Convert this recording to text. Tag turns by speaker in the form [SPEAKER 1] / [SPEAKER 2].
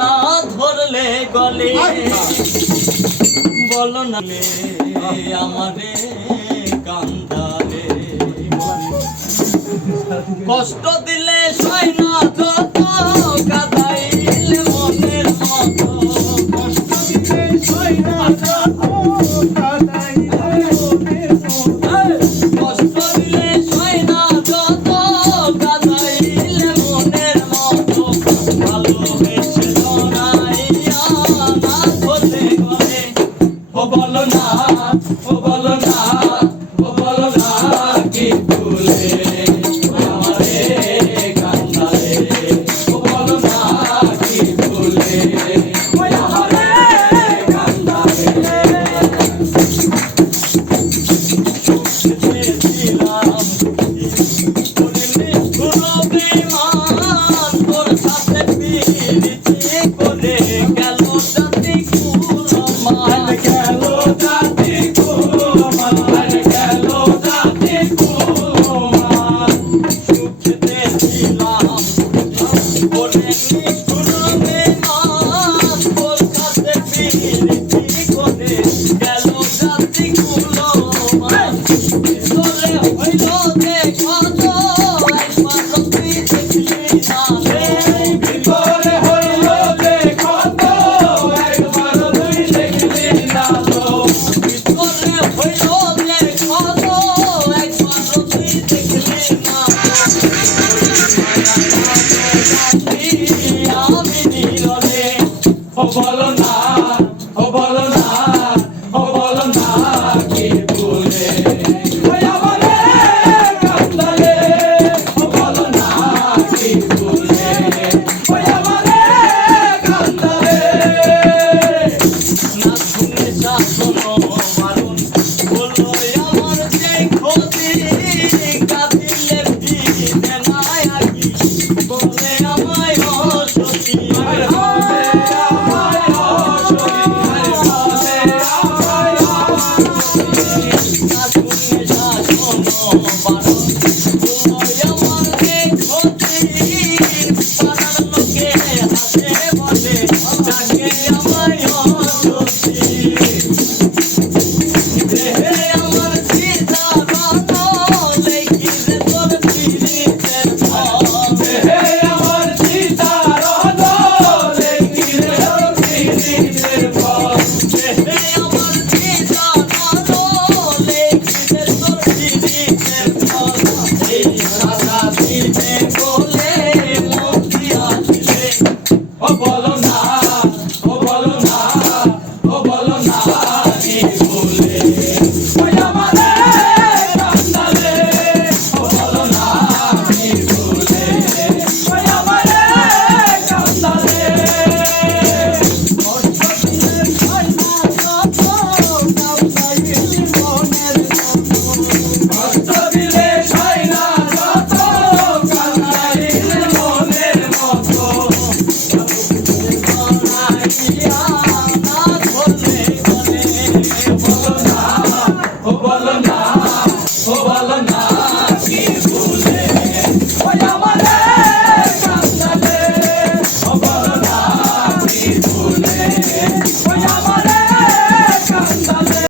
[SPEAKER 1] না ধরলে গলে। বলো আমারে কান্দারে কষ্ট দিলে সয় না ও I'm sorry. bottom.